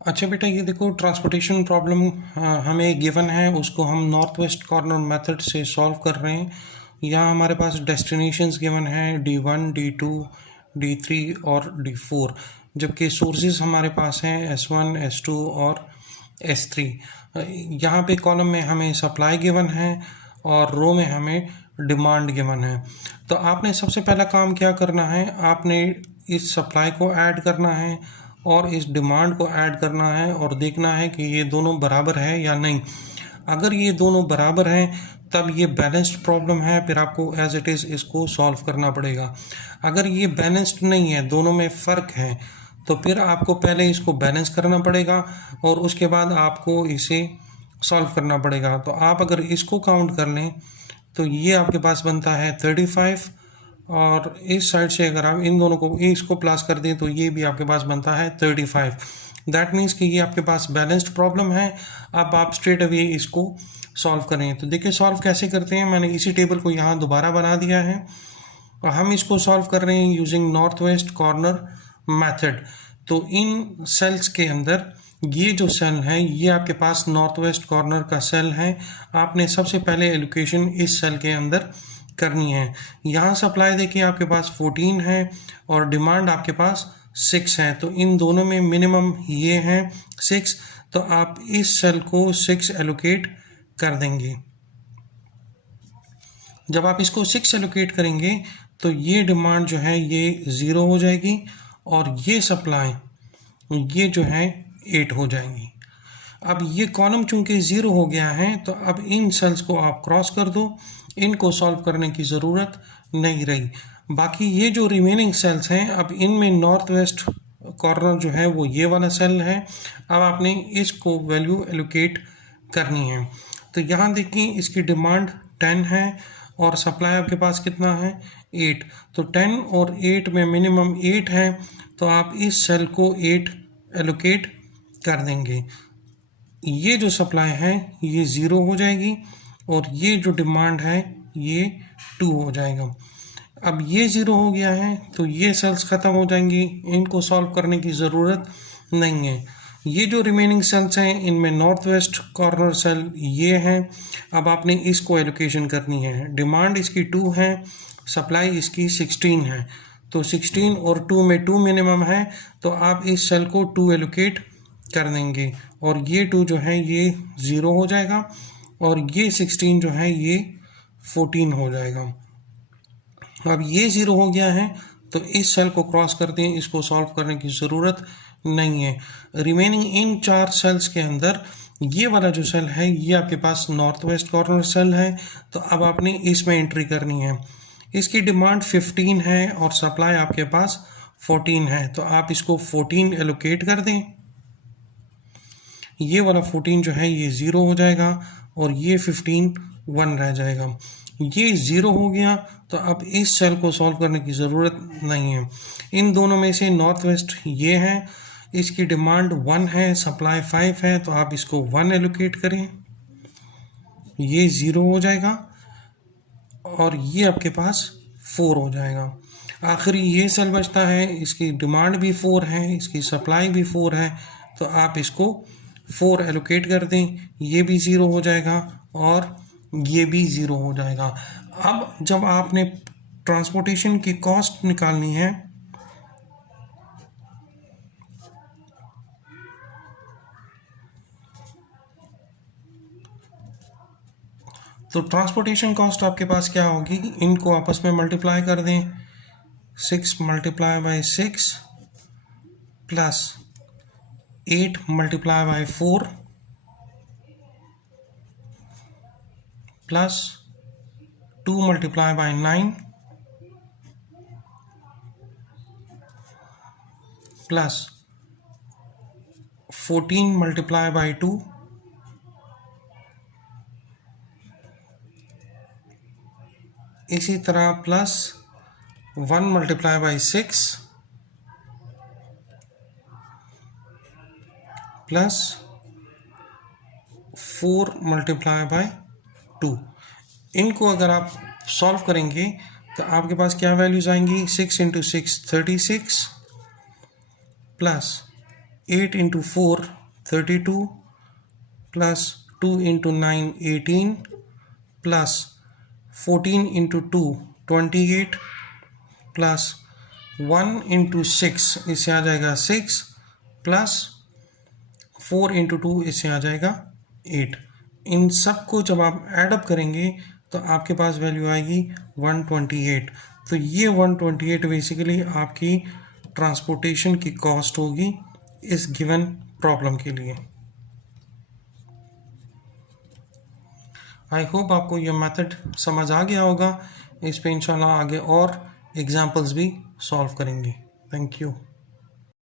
अच्छा बेटा, ये देखो ट्रांसपोर्टेशन प्रॉब्लम हमें गिवन है, उसको हम नॉर्थ वेस्ट कॉर्नर मेथड से सॉल्व कर रहे हैं। यहाँ हमारे पास डेस्टिनेशंस गिवन है D1, D2, D3 और D4, जबकि सोर्सेज हमारे पास हैं S1, S2 और S3। यहाँ पे कॉलम में हमें सप्लाई गिवन है और रो में हमें डिमांड गिवन है। तो आपने सबसे पहला काम क्या करना है, आपने इस सप्लाई को ऐड करना है और इस डिमांड को ऐड करना है और देखना है कि ये दोनों बराबर है या नहीं। अगर ये दोनों बराबर हैं तब ये बैलेंस्ड प्रॉब्लम है, फिर आपको एज इट इज़ इसको सॉल्व करना पड़ेगा। अगर ये बैलेंस्ड नहीं है, दोनों में फ़र्क है, तो फिर आपको पहले इसको बैलेंस करना पड़ेगा और उसके बाद आपको इसे सॉल्व करना पड़ेगा। तो आप अगर इसको काउंट कर लें तो ये आपके पास बनता है 35, और इस साइड से अगर आप इन दोनों को इसको प्लस कर दें तो ये भी आपके पास बनता है 35। दैट मीन्स कि ये आपके पास बैलेंस्ड प्रॉब्लम है। अब आप स्ट्रेट अवे इसको सॉल्व करें। तो देखिए सॉल्व कैसे करते हैं, मैंने इसी टेबल को यहाँ दोबारा बना दिया है और हम इसको सॉल्व कर रहे हैं using north west corner method. तो इन सेल्स के अंदर ये जो सेल है ये आपके पास नॉर्थ वेस्ट कॉर्नर का सेल है। आपने सबसे पहले एलोकेशन इस सेल के अंदर करनी है। यहाँ सप्लाई देखिए आपके पास 14 है और डिमांड आपके पास 6 है, तो इन दोनों में मिनिमम ये है 6। तो आप इस सेल को 6 एलोकेट कर देंगे। जब आप इसको 6 एलोकेट करेंगे तो ये डिमांड जो है ये 0 हो जाएगी और ये सप्लाई ये जो है 8 हो जाएंगी। अब ये कॉलम चूंकि 0 हो गया है तो अब इन सेल्स को आप क्रॉस कर दो, इनको सॉल्व करने की ज़रूरत नहीं रही। बाकी ये जो रिमेनिंग सेल्स हैं, अब इनमें नॉर्थ वेस्ट कॉर्नर जो है वो ये वाला सेल है। अब आपने इसको वैल्यू एलोकेट करनी है। तो यहाँ देखिए इसकी डिमांड 10 है और सप्लाई आपके पास कितना है 8। तो 10 और 8 में मिनिमम 8 है, तो आप इस सेल को 8 एलोकेट कर देंगे। ये जो सप्लाई है ये 0 हो जाएगी और ये जो डिमांड है ये 2 हो जाएगा। अब ये 0 हो गया है तो ये सेल्स ख़त्म हो जाएंगी, इनको सॉल्व करने की ज़रूरत नहीं है। ये जो रिमेनिंग सेल्स हैं इनमें नॉर्थ वेस्ट कॉर्नर सेल ये हैं। अब आपने इसको एलोकेशन करनी है। डिमांड इसकी 2 है, सप्लाई इसकी 16 है, तो 16 और 2 में 2 मिनिमम है, तो आप इस सेल को 2 एलोकेट कर देंगे और ये 2 जो है ये 0 हो जाएगा और ये 16 जो है ये 14 हो जाएगा। अब ये 0 हो गया है तो इस सेल को क्रॉस कर दें, इसको सॉल्व करने की ज़रूरत नहीं है। रिमेनिंग इन 4 सेल्स के अंदर ये वाला जो सेल है ये आपके पास नॉर्थ वेस्ट कॉर्नर सेल है, तो अब आपने इसमें एंट्री करनी है। इसकी डिमांड 15 है और सप्लाई आपके पास 14 है, तो आप इसको 14 एलोकेट कर दें। ये वाला 14 जो है ये 0 हो जाएगा और ये 15 1 रह जाएगा। ये 0 हो गया तो अब इस सेल को सॉल्व करने की ज़रूरत नहीं है। इन दोनों में से नॉर्थ वेस्ट ये है, इसकी डिमांड 1 है, सप्लाई 5 है, तो आप इसको 1 एलोकेट करें। ये 0 हो जाएगा और ये आपके पास 4 हो जाएगा। आखिरी ये सेल बचता है, इसकी डिमांड भी 4 है, इसकी सप्लाई भी 4 है, तो आप इसको 4 एलोकेट कर दें। ये भी 0 हो जाएगा और ये भी 0 हो जाएगा। अब जब आपने ट्रांसपोर्टेशन की कॉस्ट निकालनी है तो ट्रांसपोर्टेशन कॉस्ट आपके पास क्या होगी, इनको आपस में मल्टीप्लाई कर दें। 6 multiply by 6 plus 8 multiply by 4 plus 2 multiply by 9 plus 14 multiply by 2 इसी तरह plus 1 multiply by 6 plus 4 multiply by 2। इनको अगर आप सॉल्व करेंगे तो आपके पास क्या वैल्यूज आएंगी, 6 into 6 36 plus 8 into 4 32 plus 2 into 9 18 plus 14 into 2 28 plus 1 into 6 इससे आ जाएगा 6 प्लस 4 into 2 इससे आ जाएगा 8। इन सब को जब आप ऐड अप करेंगे तो आपके पास वैल्यू आएगी 128। तो ये 128 बेसिकली आपकी ट्रांसपोर्टेशन की कॉस्ट होगी इस गिवन प्रॉब्लम के लिए। आई होप आपको ये मेथड समझ आ गया होगा। इस पे इंशाल्लाह आगे और एग्जाम्पल्स भी सॉल्व करेंगे। Thank you.